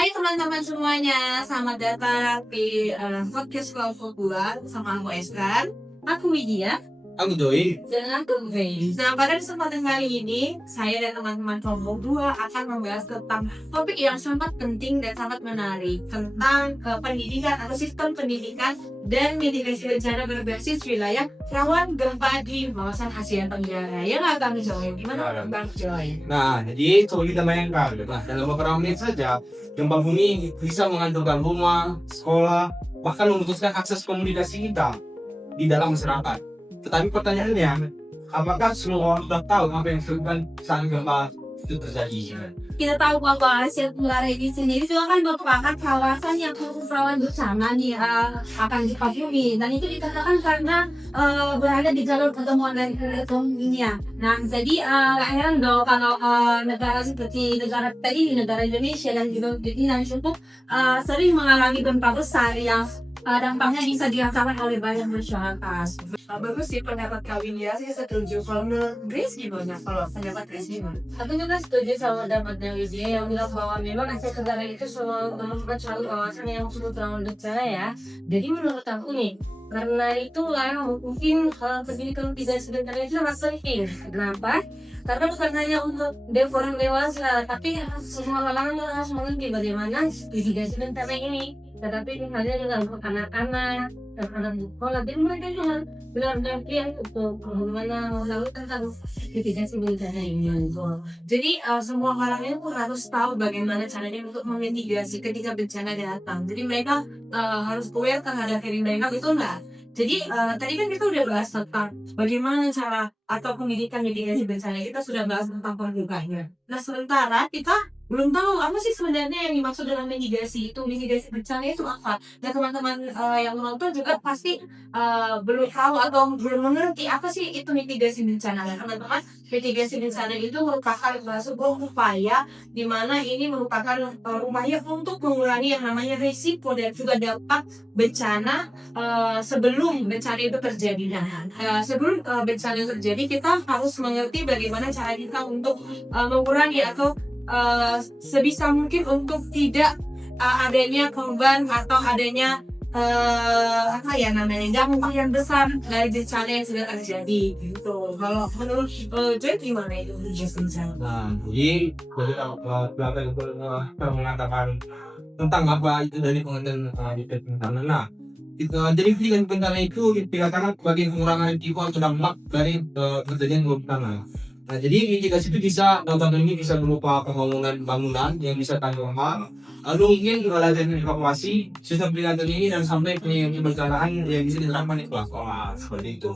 Hai teman-teman semuanya, selamat datang di podcast Kelompok 2 bersama aku Esther, aku Widya, Aku Doi. dan aku Grace. Nah, pada kesempatan kali ini, saya dan teman-teman Kelompok 2 akan membahas tentang topik yang sangat penting dan sangat menarik tentang pendidikan atau sistem pendidikan dan mitigasi bencana berbasis wilayah rawan gempa di kawasan Asia Tenggara. Ya nggak Bang Joy? Gimana Bang Joy? Nah, jadi coba kita bayangkan, dalam beberapa menit saja, gempa bumi bisa menghancurkan rumah, sekolah, bahkan memutuskan akses komunikasi kita di dalam masyarakat. Tetapi pertanyaannya, apakah semua orang sudah tahu apa yang disebutkan saat gempa itu terjadi? Kita tahu bahwa Asia Tenggara ini sendiri juga kan merupakan kawasan yang khusus rawan bencana nih akan gempa bumi, dan itu dikatakan karena berada di jalur pertemuan dari dunia. Nah, jadi nggak heran dong kalau negara seperti negara tadi, negara Indonesia dan juga Vietnam cukup sering mengalami gempa besar yang dampaknya bisa dirasakan oleh banyak masyarakat. Bagus sih pendapat kalian ya, saya setuju. Kalau menurut Grace gimana? Kalau pendapat Grace gimana? Aku juga setuju sama pendapatnya Widya yang bilang bahwa memang Asia Tenggara itu merupakan suatu kawasan yang cukup rawan bencana ya. Jadi menurut aku nih, karena itulah mungkin pendidikan tidak sebentar itu sangat penting. Kenapa? Karena bukan hanya untuk orang dewasa, tapi semua kalangan harus mengerti bagaimana mitigasi bencana ini. Tetapi misalnya juga untuk anak-anak dan anak sekolah, jadi mereka juga benar-benar clear untuk bagaimana melalui tentang mitigasi bencana ini. Jadi semua kalangan pun harus tahu bagaimana caranya untuk memitigasi ketika bencana datang. Jadi mereka harus aware terhadap diri mereka, betul nggak? Jadi tadi kan kita udah bahas tentang bagaimana cara atau pendidikan mitigasi bencana, kita sudah bahas tentang pendidikannya. Nah, sementara kita belum tahu apa sih sebenarnya yang dimaksud dengan mitigasi bencana itu apa. Dan teman-teman yang menonton juga pasti belum tahu atau belum mengerti apa sih itu mitigasi bencana. Nah, teman-teman, mitigasi bencana itu merupakan sebuah upaya di mana ini merupakan upaya untuk mengurangi yang namanya risiko dan juga dampak bencana sebelum bencana itu terjadi. Nah, sebelum bencana itu terjadi, kita harus mengerti bagaimana cara kita untuk mengurangi atau sebisa mungkin untuk tidak adanya korban atau adanya dampak yang besar dari bencana yang sudah terjadi gitu. Kalau menurut Joy gimana itu bencana? Nah, jadi belakang mengatakan tentang apa itu dari pengertian mitigasi bencana. Nah, jadi mitigasi bencana itu dikatakan sebagai pengurangan risiko atau dampak dari kejadian bencana. Nah, jadi mitigasi itu bisa, contoh ini bisa berupa pembangunan bangunan yang bisa tahan gempa, lalu mungkin latihan evakuasi, sistem peringatan ini dan sampai penyelesaian bencanaan yang bisa diterapkan di sekolah seperti itu.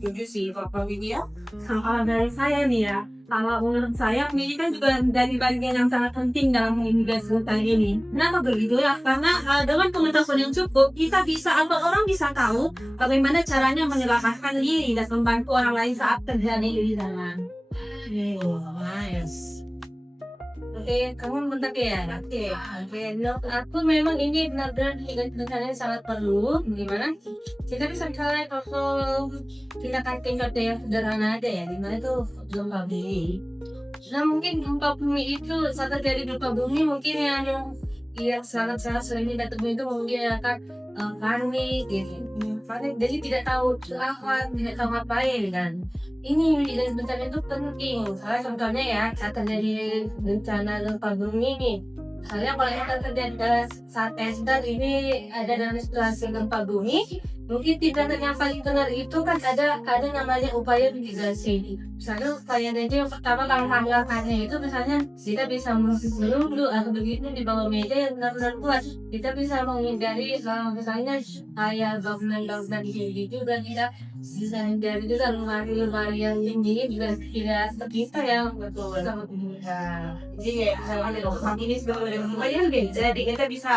Setuju sih Bapak Widya. Kalau dari saya nih ya, kalau menurut saya pendidikan juga dari bagian yang sangat penting dalam mitigasi bencana ini. Kenapa begitu ya? Karena dengan pengetahuan yang cukup, kita bisa atau orang bisa tahu bagaimana caranya menyelamatkan diri dan membantu orang lain saat terjadi di dalam. Nice. Oke, kamu bentar ya. Oke. Menurut aku memang ini benar-benar mitigasi sangat perlu. Gimana? Kita bisa misalnya kalau kita tingkat yang sederhana aja ya, dimana tuh gempa bumi. Nah, mungkin gempa bumi itu saat terjadi gempa bumi mungkin yang sangat sering kita temui itu mungkin akan panik gitu. Panik, jadi tidak tahu apa, tidak tahu ngapain kan. Ini mitigasi bencana itu penting. Soalnya contohnya ya, saat terjadi bencana gempa bumi nih. Soalnya kalau kita terjadi saat Esther ini ada dalam situasi gempa bumi, mungkin tindakan yang paling benar itu kan ada namanya upaya mitigasi. Misalnya upaya itu yang pertama langkah-langkahnya itu misalnya kita bisa menunduk atau begitu di bawah meja yang benar-benar kuat. Kita bisa menghindari misalnya kayak bangunan-bangunan tinggi juga, kita bisa hindari juga lemari-lemari yang tinggi juga tidak terpisah yang betul sama pemerintah. Jadi kayak misalnya saat ini sebenarnya upaya meja, jadi kita bisa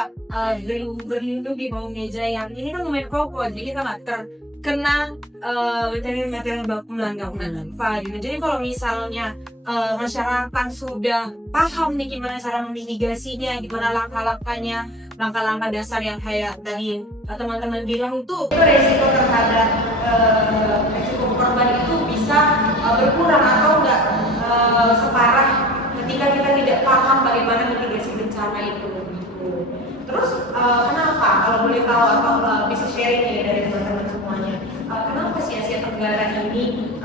berlindung di bawah meja yang ini kan lumayan kokoh, jadi kita nggak terkena material bangunan gempa gitu. Jadi kalau misalnya masyarakat sudah paham nih gimana cara memitigasinya, gimana langkah-langkahnya, langkah-langkah dasar yang kayak tadi teman-teman bilang itu resiko terhadap resiko korban itu bisa berkurang atau enggak separah ketika kita tidak paham bagaimana mitigasi bencana. bencana itu gitu. Terus kenapa kalau boleh tahu atau bisa sharing nih dari teman-teman semuanya, kenapa sih Asia Tenggara ini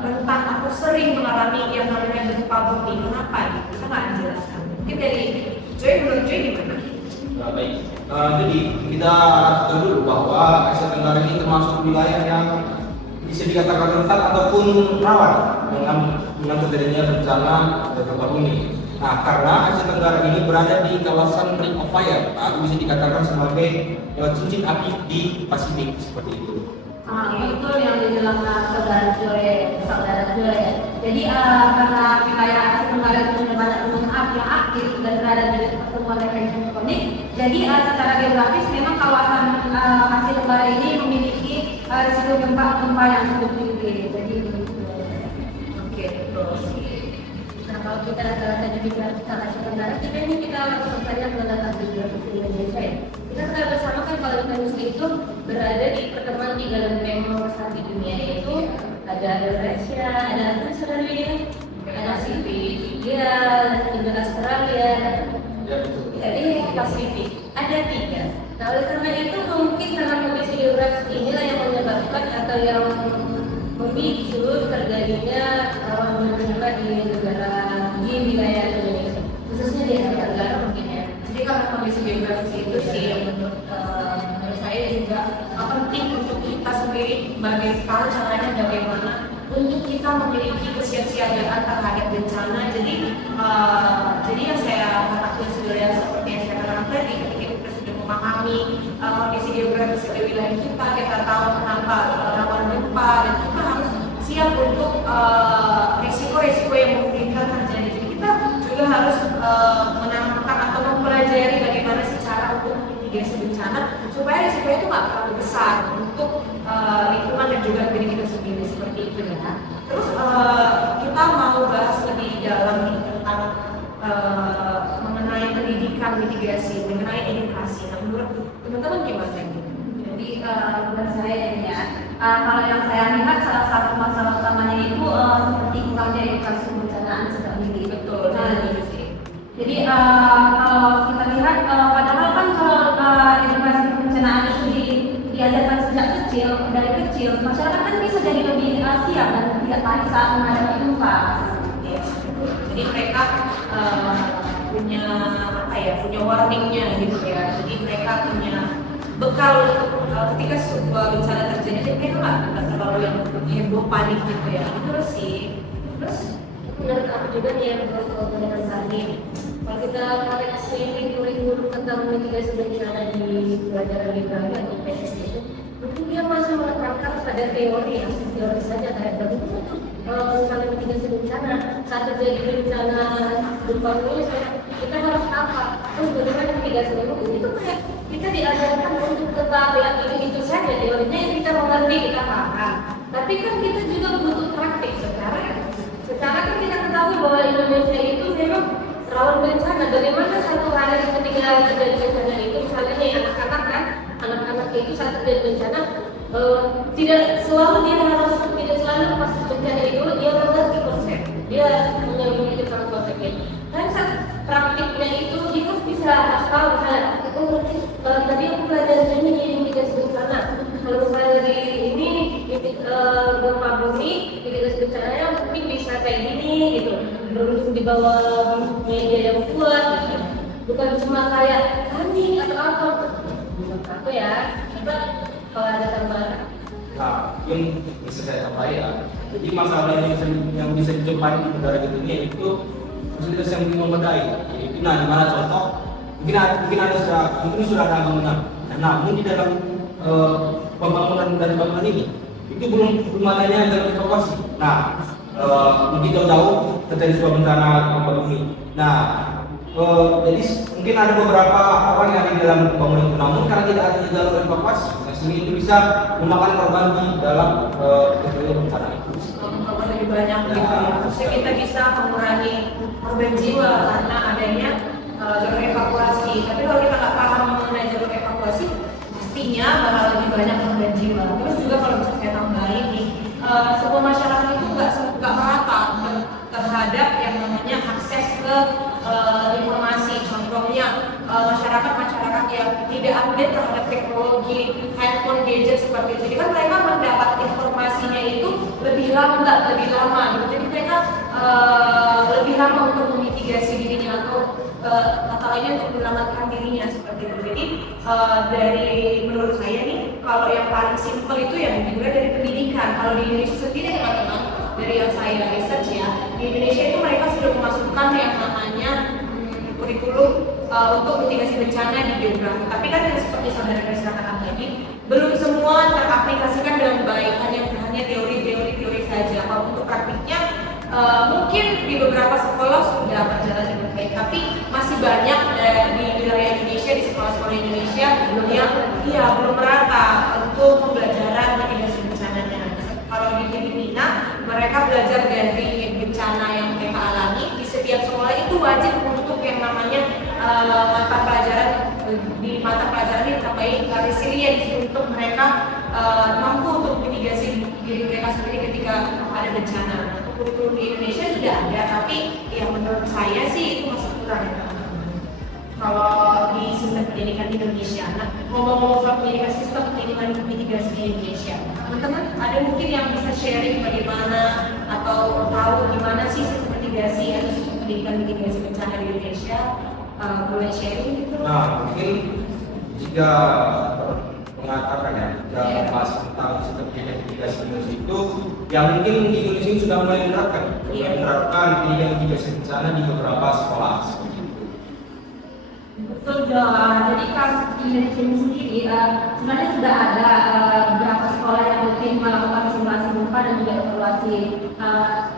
rentan atau sering mengalami yang namanya gempa bumi? Kenapa gitu? Bisa nggak dijelaskan? Mungkin dari Joy, menurut Joy gimana? Baik. Jadi kita ketahui dulu bahwa Asia Tenggara ini termasuk wilayah yang bisa dikatakan rentan ataupun rawan dengan terjadinya bencana gempa bumi. Nah, karena Asia Tenggara ini berada di kawasan Ring of Fire atau bisa dikatakan sebagai cincin api di Pasifik seperti itu. Betul yang dijelaskan saudara Joy. Jadi karena wilayah Asia Tenggara itu punya banyak gunung api yang aktif dan berada di pertemuan efek tektonik, jadi secara geografis memang kawasan Asia Tenggara ini memiliki risiko gempa yang cukup tinggi. Jadi Oke, terus. nah, kalau kita rata-rata bicara tentang Asia Tenggara, kita ini kita langsung saja mengenal geografis Indonesia ya. Kita ketahui bersama kan kalau Indonesia itu berada di pertemuan tiga lempeng nomor satu di dunia, yaitu ada Eurasia, ada Australia, ada Pasifik, ada Australia, jadi Pasifik ada tiga. Nah, oleh karena itu mungkin karena kondisi geografis inilah yang menyebabkan atau yang memicu terjadinya bencana di negara di wilayah Indonesia, khususnya di Asia Tenggara mungkin ya. Jadi karena kondisi geografis itu sih yang menurut saya juga penting untuk kita sendiri tahu caranya bagaimana untuk kita memiliki kesiapsiagaan terhadap bencana. Jadi yang saya katakan sebenarnya seperti yang saya katakan tadi, ketika kita sudah memahami kondisi geografis di wilayah kita tahu kenapa rawan gempa dan kita harus siap untuk risiko-risiko yang memungkinkan terjadi. Jadi kita juga harus menamakan atau mempelajari bagaimana sih cara untuk mitigasi bencana supaya risiko itu nggak terlalu besar untuk lingkungan dan juga diri kita sendiri seperti itu ya. Terus kita mau bahas lebih dalam nih tentang mengenai pendidikan mitigasi, mengenai edukasi. Nah, menurut teman-teman gimana ini? Jadi menurut saya ini ya, kalau yang saya lihat salah satu masalah utamanya itu seperti kurangnya edukasi kebencanaan sejak dini. Betul. Jadi kalau kita lihat padahal kan kalau edukasi kebencanaan itu diajarkan sejak kecil, dari kecil masyarakat kan bisa jadi lebih siap dan tidak panik saat menghadapi gempa. Jadi mereka punya punya warningnya gitu ya. Jadi mereka punya bekal ketika sebuah bencana terjadi. Jadi mereka nggak terlalu yang heboh panik gitu ya. Terus sih, terus Menurut aku juga nih yang dengan tadi, kalau kita pakai kurikulum tentang mitigasi bencana di pelajaran geografi atau IPS itu, mungkin dia masih menerapkan pada teori saja kayak begitu. Kalau misalnya mitigasi bencana, saat terjadi bencana gempa bumi, kita harus apa? Terus bagaimana mitigasi bencana? Itu kayak kita diajarkan untuk tetap yang itu saja teorinya yang kita mengerti, kita paham. Tapi kan kita juga butuh praktik sekarang kan kita ketahui bahwa Indonesia itu memang rawan bencana. Bagaimana satu hari ketika terjadi bencana itu, misalnya nih anak-anak itu saat terjadi bencana tidak selalu pas bencana itu dia mengerti konsep, dia memiliki konsepnya. Dan saat praktiknya itu dia bisa tahu tadi aku belajar ini mitigasi bencana. Kalau misalnya dari ini gempa bumi, mitigasi bencananya mungkin bisa kayak gini gitu, beruntung di bawah media yang kuat gitu. Bukan cuma kayak panik atau apa ya. Coba kalau ada tambahan. Nah, yang bisa saya sampaikan, jadi masalah yang bisa dijumpai di negara kita ini itu fasilitas yang belum memadai. Nah, di mana contoh? Mungkin sudah ada bangunan. Namun di dalam pembangunan dari bangunan ini itu belum adanya jalan evakuasi. Nah, mungkin jauh-jauh terjadi sebuah bencana gempa bumi. Nah, jadi mungkin ada beberapa orang yang ada di dalam bangunan itu, namun karena tidak ada jalur evakuasi, sehingga itu bisa memakan korban di dalam terjadi bencana itu. korban lebih banyak gitu. Terus kita bisa mengurangi korban jiwa karena adanya jalur evakuasi. Tapi kalau kita nggak paham mengenai jalur evakuasi, pastinya bakal lebih banyak korban jiwa. Terus juga kalau bisa saya tambahin nih, sebuah masyarakat itu nggak merata terhadap yang namanya akses ke informasi. Contohnya banyak masyarakat yang tidak update terhadap teknologi handphone gadget seperti itu. Jadi kan mereka mendapat informasinya itu lebih lama gitu. Jadi mereka lebih lama untuk memitigasi dirinya atau kata lainnya untuk menyelamatkan dirinya seperti itu. Jadi dari menurut saya nih, kalau yang paling simpel itu yang dimulai dari pendidikan. Kalau di Indonesia sendiri teman-teman, dari yang saya research ya, di Indonesia itu mereka sudah memasukkan yang namanya kurikulum untuk mitigasi bencana di geografi. Tapi kan yang seperti saudara Grace katakan tadi, belum semua teraplikasikan dengan baik, hanya teori saja. Kalau untuk praktiknya mungkin di beberapa sekolah sudah berjalan dengan baik, tapi masih banyak di wilayah Indonesia, di sekolah-sekolah Indonesia yang belum merata untuk pembelajaran mitigasi bencananya. Kalau di Filipina, mereka belajar dari bencana yang mereka alami. Di setiap sekolah itu wajib untuk yang namanya mata pelajaran ini ditambahin resilience untuk mereka mampu untuk mitigasi diri mereka sendiri ketika ada bencana. Kurikulum di Indonesia sudah ada, tapi yang menurut saya sih itu masih kurang ya. Kalau di sistem pendidikan di Indonesia, nah ngomong-ngomong soal pendidikan, sistem pendidikan mitigasi di Indonesia, teman-teman ada mungkin yang bisa sharing bagaimana atau tahu gimana sih sistem mitigasi atau sistem pendidikan mitigasi bencana di Indonesia? Boleh sharing gitu? Nah, mungkin jika mengatakan ya, jika bahas tentang sistem pendidikan mitigasi itu, yang mungkin di Indonesia ini sudah mulai menerapkan pendidikan mitigasi bencana di beberapa sekolah. Betul dong. Jadi kan di Indonesia ini sendiri sebenarnya sudah ada beberapa sekolah yang rutin melakukan simulasi gempa dan juga evaluasi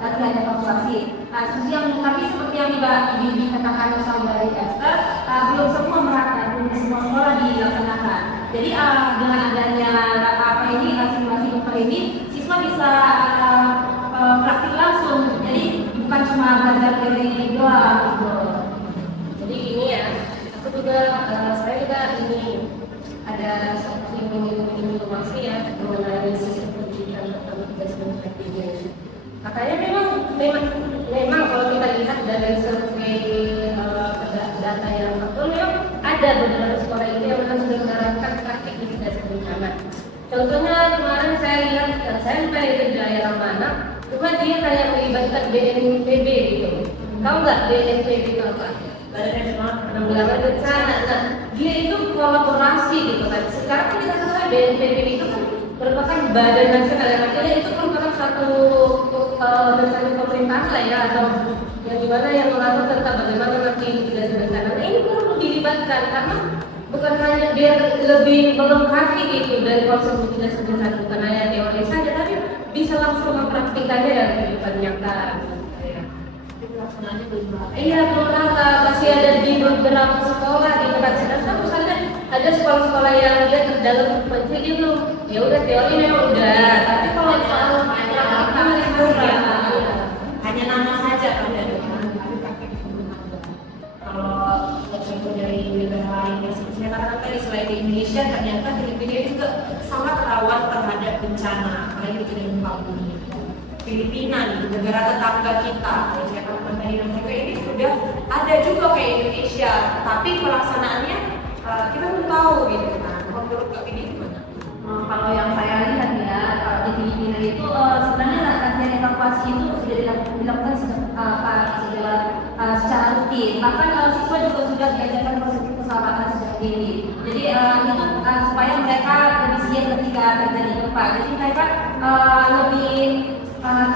latihan evakuasi. Tapi seperti yang dikatakan saudari Esther, belum semua merata, belum semua sekolah dilaksanakan. Jadi dengan adanya simulasi gempa ini, siswa bisa praktik langsung. Jadi bukan cuma belajar teori doang gitu. Jadi gini ya, saya juga ini ada satu informasi ya mengenai sistem pendidikan tentang mitigasi bencana. Katanya memang kalau kita lihat dari survei data yang betul, memang ada beberapa sekolah itu yang memang sudah menerapkan praktik mitigasi bencana. Contohnya kemarin saya lihat, saya lupa itu di daerah mana, cuma dia kayak melibatkan BNPB gitu. Tahu nggak BNPB itu apa? Penanggulangan bencana. Nah, dia itu kolaborasi gitu kan. Sekarang kan kita tahu BNPB itu kan merupakan badan nasional yang artinya itu merupakan satu organisasi pemerintahan lah ya, atau yang dimana yang mengatur tentang bagaimana nanti mitigasi bencana. Nah, ini perlu dilibatkan karena bukan hanya biar lebih melengkapi gitu dari konsep mitigasi bencana, bukan hanya teori saja, tapi bisa langsung mempraktikannya dalam kehidupan nyata. Iya, belum rata, masih ada di beberapa sekolah di tempat sedangkan misalnya ada sekolah-sekolah yang dia terdalam pencil itu ya udah teori memang udah, tapi kalau soal hanya nama saja kan dari kalau contoh dari negara lain yang saya katakan tadi selain di Indonesia, ternyata Filipina juga sangat rawan terhadap bencana, apalagi di gempa bumi. Filipina nih, negara tetangga kita, saya katakan tadi mereka ini sudah ada juga kayak Indonesia, tapi pelaksanaannya kita belum tahu gitu kan. Menurut Kak ini gimana? Kalau yang saya lihat ya, di Filipina itu sebenarnya latihan evakuasi itu sudah dilakukan secara rutin. Bahkan siswa juga sudah diajarkan proses keselamatan sejak dini. Jadi itu supaya mereka lebih siap ketika terjadi gempa. Jadi mereka lebih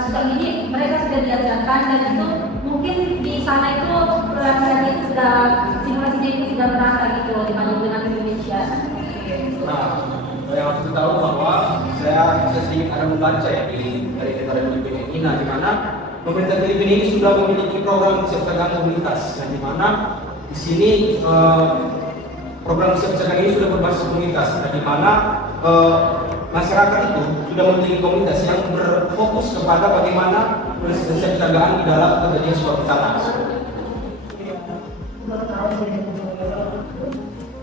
sejak ini mereka sudah diajarkan, dan itu mungkin di sana itu pelatihan itu sudah simulasinya itu sudah merata gitu dibanding dengan Indonesia. Nah, yang harus tahu bahwa saya sedikit ada membaca ya dari negara Filipina ini, di mana pemerintah Filipina ini sudah memiliki program kesiapsiagaan komunitas, yang di mana di sini program kesiapsiagaan ini sudah berbasis komunitas, di mana masyarakat itu sudah memiliki komunitas yang berfokus kepada bagaimana kesiapsiagaan di dalam terjadinya suatu bencana.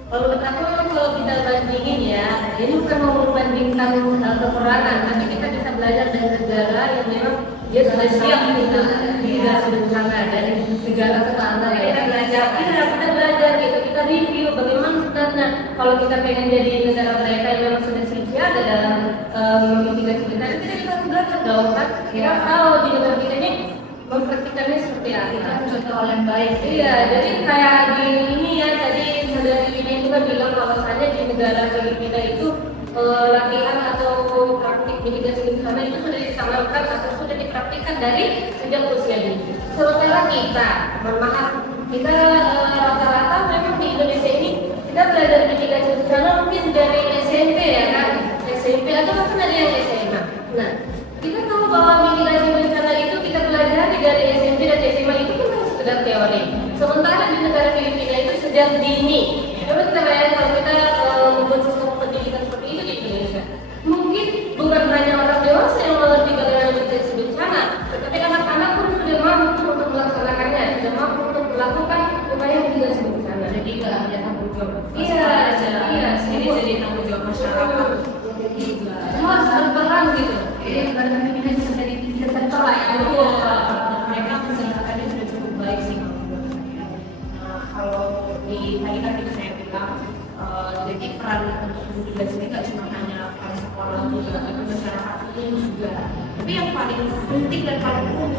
Kalau menurut aku memang kalau kita bandingin ya, ini bukan mau membandingkan peperangan, tapi kita bisa belajar dari negara yang memang dia sudah siap mitigasi bencana dari negara tetangga ya. Kita belajar belajar gitu, kita review bagaimana sebenarnya kalau kita pengen jadi negara mereka yang memang sudah siap dalam memitigasi bencana, kita harus belajar dong kan. Kita tahu di negara kita ini mempraktikannya seperti apa. Contoh yang baik. Iya, jadi kayak di ini ya tadi saudari Wina itu kan bilang bahwasannya di negara Filipina itu latihan atau praktik mitigasi bencana itu sudah ditanamkan atau sudah dipraktikkan dari sejak usia dini. Sementara kita, mohon maaf, kita rata-rata memang di Indonesia ini kita belajar mitigasi bencana mungkin dari SMP ya kan, SMP atau bahkan ada yang SMA. Nah, kita tahu bahwa mitigasi bencana itu kita pelajari dari SMP dan SMA itu kan hanya sekedar teori. Sementara di negara Filipina itu sejak dini. Coba kita bayangkan kalau kita membuat sistem pendidikan seperti itu di Indonesia. Mungkin bukan hanya orang dewasa yang mengerti bagaimana mitigasi bencana, tetapi anak-anak pun sudah mampu untuk melaksanakannya, sudah mampu untuk melakukan upaya mitigasi bencana. Jadi nggak ada tanggung jawab. Iya, Ini jadi tanggung jawab masyarakat. semua harus berperan gitu. Karena kita sudah tertera ya. Mereka menjalankannya sudah cukup baik sih. Nah, kalau di tadi kan saya bilang, jadi peran untuk mitigasi ini nggak cuma hanya pada sekolah juga, tapi masyarakat umum juga. Tapi yang paling penting dan paling umum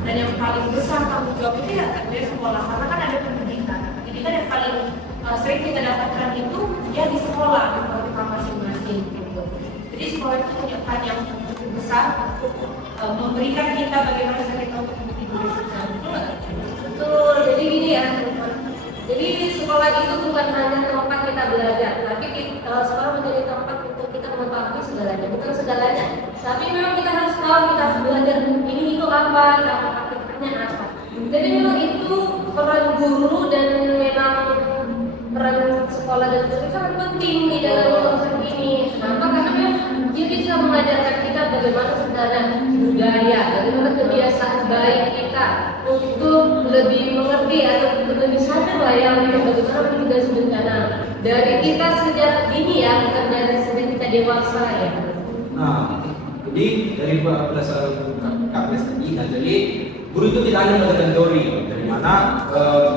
dan yang paling besar tanggung jawab itu ya dari sekolah, karena kan ada pendidikan. Pendidikan yang paling sering kita dapatkan itu ya di sekolah, di fakultas masing-masing gitu. Jadi sekolah itu punya peran yang cukup besar untuk memberikan kita bagaimana cara kita untuk mitigasi bencana. Betul, jadi gini ya teman-teman. Jadi sekolah itu bukan hanya tempat kita belajar, tapi sekolah menjadi tempat untuk kita mengetahui segalanya, bukan segalanya. Tapi memang kita harus tahu, kita harus belajar ini itu apa, cara praktiknya apa. Jadi memang itu peran guru dan memang peran sekolah dan guru sangat penting di dalam konsep ini. Kenapa? Karena memang dia bisa mengajarkan kita bagaimana sebenarnya budaya, bagaimana kebiasaan baik kita untuk lebih mengerti atau lebih sadar lah ya untuk bagaimana mitigasi bencana dari kita sejak dini ya, bukan dari sejak kita dewasa ya. Nah, jadi dari berdasarkan KPS tadi, nah jadi guru itu tidak hanya mengajarkan teori dari mana,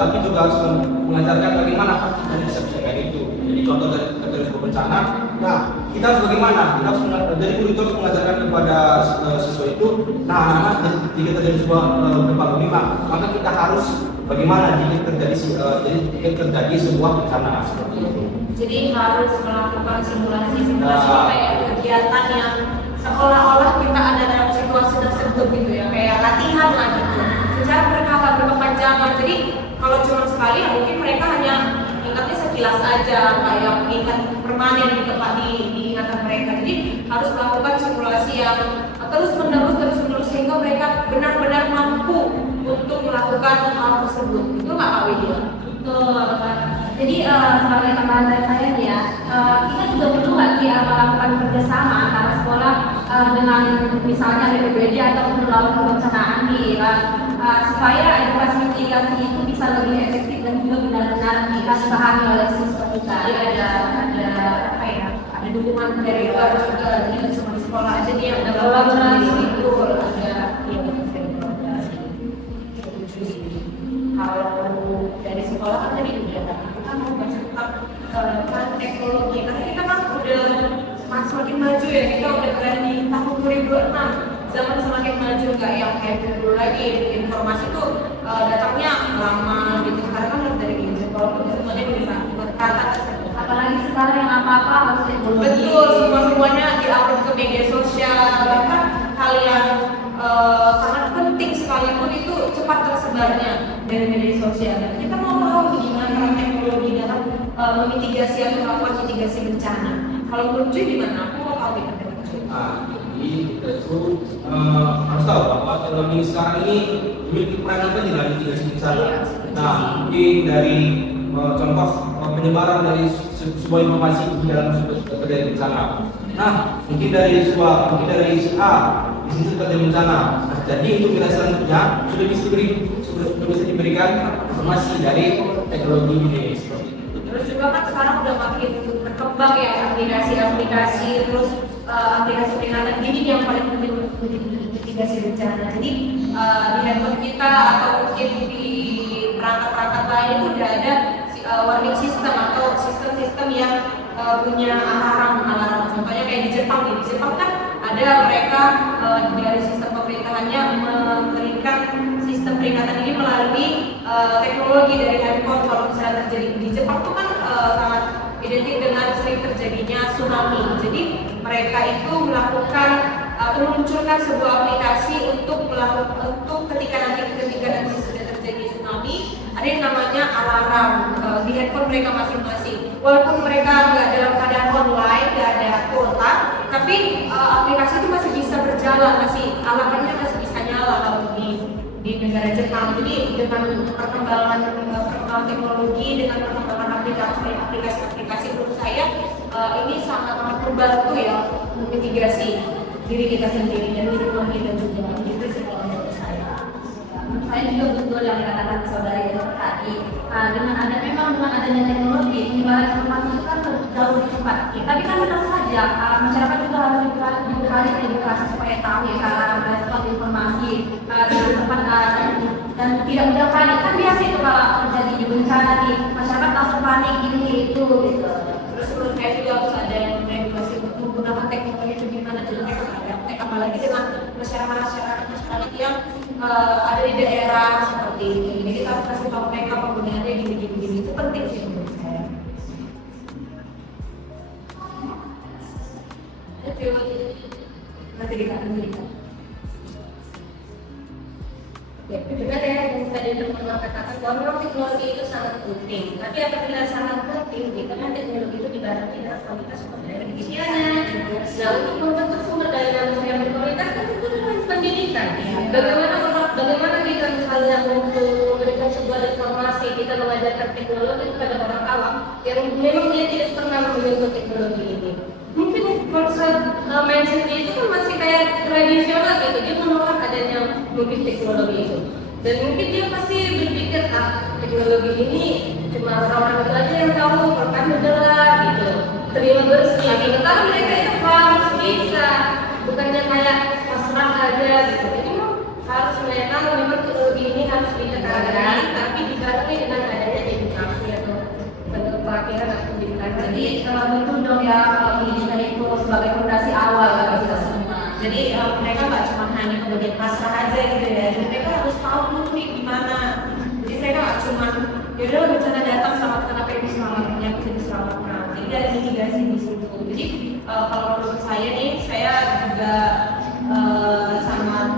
tapi juga harus mengajarkan bagaimana kita bisa menyelesaikan itu. Jadi contoh dari sebuah bencana, nah kita harus bagaimana? Kita harus dari guru itu harus mengajarkan kepada siswa itu, nah anak-anak jika terjadi sebuah gempa bumi, maka kita harus bagaimana jika terjadi sebuah bencana seperti itu. Jadi harus melakukan simulasi kayak kegiatan yang seolah-olah kita ada dalam situasi tersebut gitu ya, kayak latihan lah gitu. Secara berkala berkepanjangan. Jadi kalau cuma sekali ya mungkin mereka hanya ingatnya sekilas aja, kayak mengingat permanen di tempat di ingatan mereka. Jadi harus melakukan simulasi yang terus menerus sehingga mereka benar-benar mampu untuk melakukan hal tersebut. Itu nggak Pak Widya? Betul, Pak. Jadi sebagai tambahan dari saya nih ya, kita juga perlu nggak sih melakukan kerjasama antara sekolah dengan misalnya BPBD atau pengelola kebencanaan di supaya edukasi mitigasi itu bisa lebih efektif dan juga benar-benar bisa dipahami oleh siswa kita. Jadi ada apa ya? Ada dukungan dari luar juga, jadi nggak cuma di sekolah aja dia ada kolaborasi itu ada kalau dari sekolah kan tadi udah kita mau bahas tentang teknologi, karena kita kan udah semakin maju ya, kita udah berada di tahun 2006, zaman semakin maju, nggak yang kayak dulu lagi informasi tuh datangnya lama gitu. Sekarang kan dari gadget, walaupun semuanya bisa berkata, Apalagi sekarang yang apa-apa harus teknologi. betul, semuanya diupload ke media sosial, bahkan hal yang sangat penting sekalipun itu cepat tersebarnya dari media sosial. Dan kita mau tahu gimana teknologi dalam memitigasi atau melakukan mitigasi bencana. Kalau menurut Cuy gimana? Aku mau tahu nih dari Cuy. Jadi kita itu harus tahu bahwa teknologi sekarang ini memiliki peran apa di dalam mitigasi bencana. Nah, mungkin dari contoh penyebaran dari sebuah informasi di dalam terjadi bencana. Nah, mungkin dari si A di situ terjadi bencana. Nah, jadi untuk kita selanjutnya sudah bisa diberikan informasi dari teknologi ini. Terus juga kan sekarang udah makin berkembang ya aplikasi-aplikasi, terus aplikasi peringatan dini yang paling penting untuk mitigasi bencana. Jadi di handphone kita atau mungkin di perangkat-perangkat lain itu udah ada warning system atau sistem-sistem yang punya alarm. Contohnya kayak di Jepang nih. Di Jepang kan ada mereka dari sistem pemerintahannya memberikan sistem peringatan ini melalui teknologi dari handphone. Kalau misalnya terjadi di Jepang tuh kan sangat identik dengan sering terjadinya tsunami. Jadi mereka itu melakukan atau meluncurkan sebuah aplikasi untuk ketika nanti sudah terjadi tsunami, ada yang namanya alarm di handphone mereka masing-masing. Walaupun mereka nggak dalam keadaan online, nggak ada kuota, tapi aplikasi itu masih bisa berjalan, alarmnya masih bisa nyala kalau di negara Jepang. Jadi dengan perkembangan teknologi, dengan perkembangan aplikasi menurut saya ini sangat membantu ya memitigasi diri kita sendiri dan lingkungan kita juga. Itu sih kalau menurut saya. Saya juga betul yang dikatakan saudara itu tadi. Dengan adanya teknologi, penyebaran informasi itu kan jauh lebih cepat. Tapi kan benar saja masyarakat juga harus dibekali edukasi supaya tahu ya cara merespon informasi dengan tepat dan tidak mudah panik. Kan biasa itu kalau terjadi bencana nih, masyarakat langsung panik ini itu gitu. Terus menurut saya juga harus ada yang edukasi untuk menggunakan teknologi itu gimana jadinya praktek, apalagi dengan masyarakat yang ada di daerah seperti ini. Jadi kita harus kasih tahu mereka penggunaannya gini itu penting sih menurut saya. Nanti dikatakan. Ya, benar ya yang tadi teman-teman katakan bahwa memang teknologi itu sangat penting. Tapi apabila sangat penting, karena teknologi itu dibarengi dengan kualitas sumber daya manusianya. Nah, untuk membentuk sumber daya manusia yang berkualitas kan itu dengan pendidikan. Bagaimana kita misalnya untuk memberikan sebuah informasi, kita mengajarkan teknologi kepada orang awam yang memang dia tidak pernah menyentuh teknologi ini. Mungkin konsep mindsetnya itu kan masih kayak tradisional gitu, dia menolak adanya mungkin teknologi itu. Dan mungkin dia pasti berpikir teknologi ini cuma orang-orang itu aja yang tahu, kan udahlah gitu, terima bersih. Sementara mereka itu harus bisa, bukannya kayak pasrah aja gitu. Jadi harus memang teknologi ini harus ditekankan, tapi dibarengi dengan adanya edukasi atau pelatihan atau pendidikan. Jadi betul dong ya pendidikan itu sebagai fondasi awal bagi kita semua. Jadi mereka nggak cuma hanya kemudian pasrah aja gitu ya. Jadi mereka harus tahu dulu nih gimana. Jadi mereka nggak cuma yaudah bencana datang selamatkan apa yang diselamatkan, yang bisa diselamatkan. Jadi ada mitigasi di situ. Jadi kalau menurut saya nih, saya juga sangat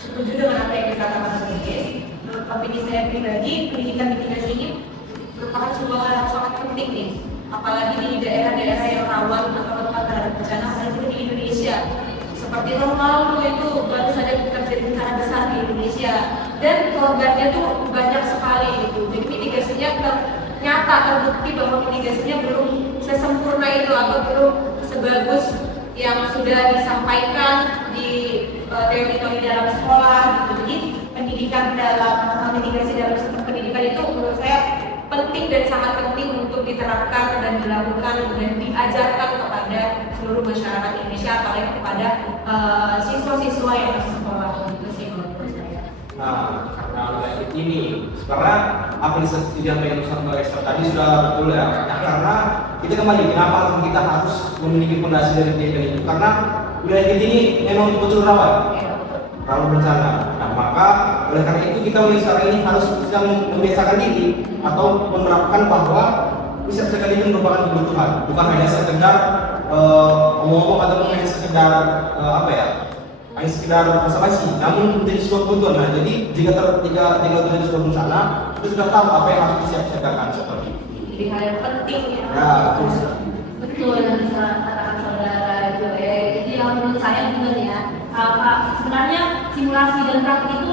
setuju dengan apa yang dikatakan Agnes. Menurut opini saya pribadi, pendidikan mitigasi ini merupakan sebuah hal yang sangat penting nih, apalagi di daerah-daerah yang rawan atau rentan terhadap bencana, apalagi di Indonesia. Seperti tahun lalu itu baru saja terjadi bencana besar di Indonesia dan korbannya tuh banyak sekali gitu. Jadi mitigasinya ternyata terbukti bahwa mitigasinya belum sesempurna itu atau belum sebagus yang sudah disampaikan di teori-teori dalam sekolah gitu. Jadi pendidikan dalam mitigasi dalam sistem pendidikan itu menurut saya penting dan sangat penting untuk diterapkan dan dilakukan dan diajarkan kepada seluruh masyarakat Indonesia, apalagi kepada siswa-siswa yang masih sekolah. Itu sih menurut saya. Nah, ini karena apa yang disampaikan oleh Esther tadi sudah betul ya. Nah, karena kita kembali kenapa kita harus memiliki fondasi dari pendidikan itu, karena wilayah kita ini memang betul rawan bencana. Nah, maka oleh karena itu kita mulai sekarang ini harus bisa membiasakan diri atau menerapkan bahwa riset sekali itu merupakan kebutuhan, bukan hanya sekedar omong-omong atau hanya sekedar hanya sekedar basa-basi, namun menjadi sebuah kebutuhan. Nah, jadi jika terjadi sebuah bencana, kita sudah tahu apa yang harus disiapkan seperti itu. Jadi hal yang penting ya. Ya, Betul yang dikatakan saudara itu ya. Jadi menurut saya juga ya, sebenarnya simulasi dan praktik itu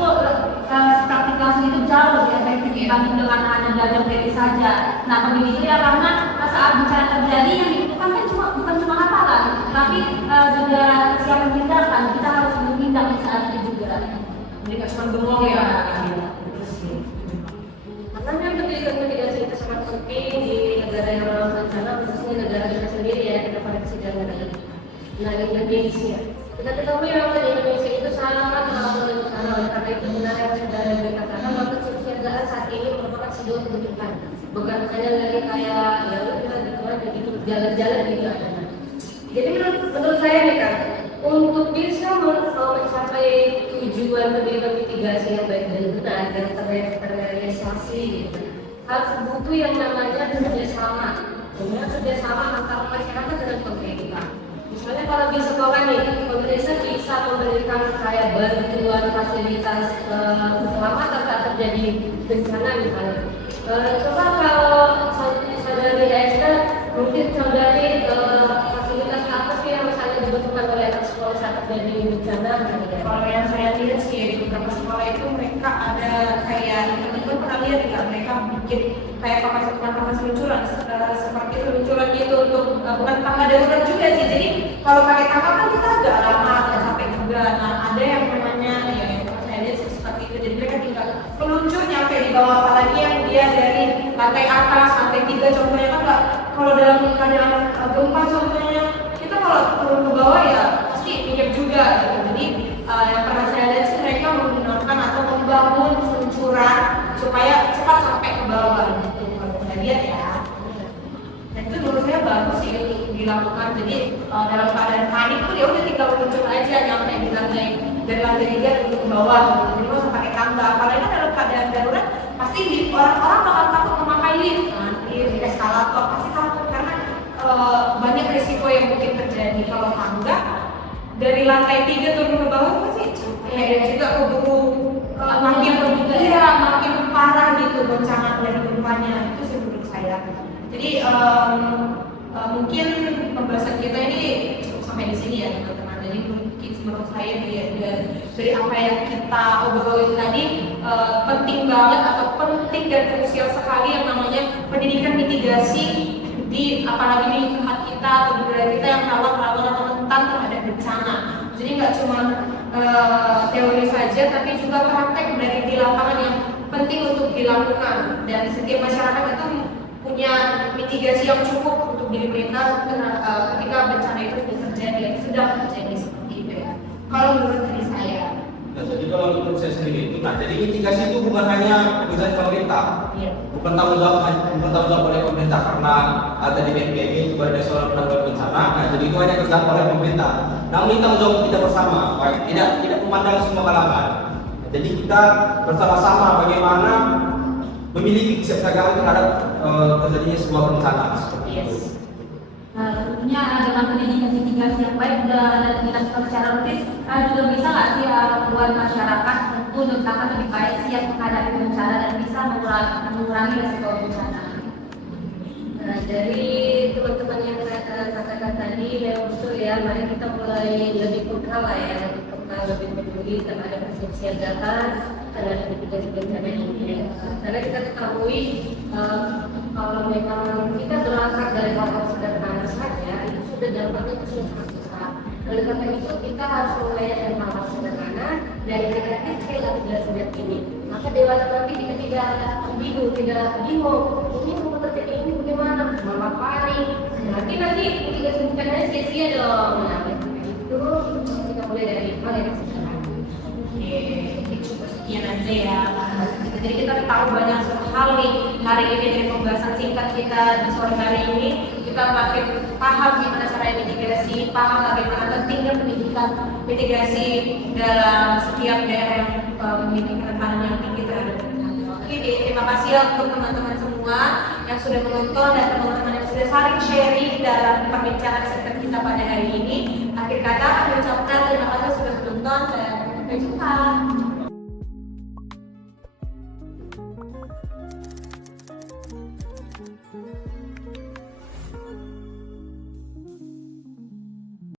praktikasi itu jauh lebih efektif dibanding dengan hanya belajar teori saja. Nah, begitu ya, karena saat bencana terjadi yang dibutuhkan kan bukan cuma hafalan, tapi juga siapa tindakan. Kita harus bertindak saat itu juga. Jadi nggak cuma bengong ya. Karena yang pendidikan mitigasi itu sangat penting di negara yang rawan bencana, khususnya negara kita sendiri ya, kita pada kesadaran negara kita. Nah, Indonesia. Kita ketahui bahwa di Indonesia itu sangat rawan bencana, oleh karena itu benar yang saudara berkatakan bahwa kesiapsiagaan saat ini merupakan sudah kebutuhan, bukan hanya dari kayak ya udah gitu aja gitu jalan-jalan gitu aja. Jadi menurut saya nih kan, untuk bisa mencapai tujuan pendidikan mitigasi yang baik dan benar dan terrealisasi gitu, harus butuh yang namanya kerjasama. Kemudian kerjasama antara masyarakat dan pemerintah. Misalnya kalau di sekolah nih, pemerintah bisa memberikan kayak bantuan fasilitas keselamatan saat terjadi bencana misalnya. Coba kalau saudari Esther, mungkin saudari fasilitas apa sih yang misalnya dibutuhkan oleh anak sekolah saat terjadi bencana? Kalau yang saya lihat sih di beberapa sekolah itu mereka ada kayak teman-teman pernah lihat nggak mereka bikin kayak papan seluncuran seperti seluncuran gitu untuk bukan tangga darurat juga sih. Jadi kalau pakai tangga kan kita agak lama agak capek juga. Nah ada yang namanya ya yang saya lihat sih seperti itu. Jadi mereka tinggal meluncur nyampe di bawah, apalagi yang dia dari lantai atas lantai 3 contohnya kan nggak, kalau dalam keadaan gempa contohnya kita kalau turun ke bawah ya pasti minyak juga gitu. Jadi yang pernah saya lihat sih mereka menggunakan atau membangun seluncuran supaya cepat sampai ke bawah gitu kalau saya lihat ya. Dan itu menurut saya bagus sih untuk dilakukan. Jadi dalam keadaan panik pun ya udah tinggal meluncur aja nyampe di lantai dari lantai 3 turun ke bawah gitu. Jadi nggak usah pakai tangga. Apalagi kan dalam keadaan darurat pasti orang bakal takut memakai lift kan, lift, eskalator pasti takut karena banyak risiko yang mungkin terjadi. Kalau tangga dari lantai 3 turun ke bawah pasti capek dan juga keburu makin parah gitu bencana dari gempanya. Itu sih menurut saya. Jadi mungkin pembahasan kita ini cukup sampai di sini ya teman-teman. Jadi mungkin menurut saya dari apa yang kita obrolin tadi penting banget atau penting dan krusial sekali yang namanya pendidikan mitigasi di apalagi di tempat kita atau di wilayah kita yang rawan atau rentan terhadap bencana. Jadi nggak cuma teori saja, tapi juga praktek dari di lapangan yang penting untuk dilakukan. Dan setiap masyarakat itu punya mitigasi yang cukup untuk diri mereka ketika bencana itu sudah terjadi seperti itu ya. Kalau menurut dari saya. Nah, jadi kalau menurut saya sendiri, jadi mitigasi itu bukan hanya pekerjaan pemerintah, bukan tanggung jawab oleh pemerintah karena ada di BNPB itu Badan Nasional Penanggulangan Bencana. Nah, jadi itu hanya kerjaan oleh pemerintah. Namun ini tanggung jawab kita bersama, tidak memandang semua kalangan. Jadi kita bersama-sama bagaimana memiliki kesiapsiagaan terhadap terjadinya sebuah bencana seperti itu. Tentunya dengan pendidikan mitigasi yang baik dan dilakukan secara rutin juga bisa nggak sih membuat masyarakat tentu terutama lebih baik siap menghadapi bencana dan bisa mengurangi resiko bencana. Dari teman-teman yang katakan tadi memang betul ya, mari kita mulai lebih peka lah ya, lebih peduli terhadap kesiapsiagaan terhadap mitigasi bencana ini. Karena kita ketahui kalau memang kita berangkat dari hal-hal sederhana saja, itu sudah dampaknya itu sudah sangat besar. Oleh karena itu kita harus mulai dari hal-hal sederhana dari mereka kecil dan sejak ini. Maka dewasa nanti kita tidak bingung, ini mau terjadi ini bagaimana? Mama panik. Nanti mitigasi bencananya sia-sia dong. Nah, itu kita mulai dari hal yang sederhana. Oke, cukup sekian aja ya. Jadi kita tahu banyak hal nih hari ini dari pembahasan singkat kita di sore hari ini. Kita makin paham gimana cara mitigasi, paham bagaimana pentingnya pendidikan mitigasi dalam setiap daerah yang memiliki kerentanan yang tinggi terhadap bencana. Oke, terima kasih ya untuk teman-teman semua yang sudah menonton dan teman-teman yang sudah saling sharing dalam perbincangan singkat kita pada hari ini. Akhir kata,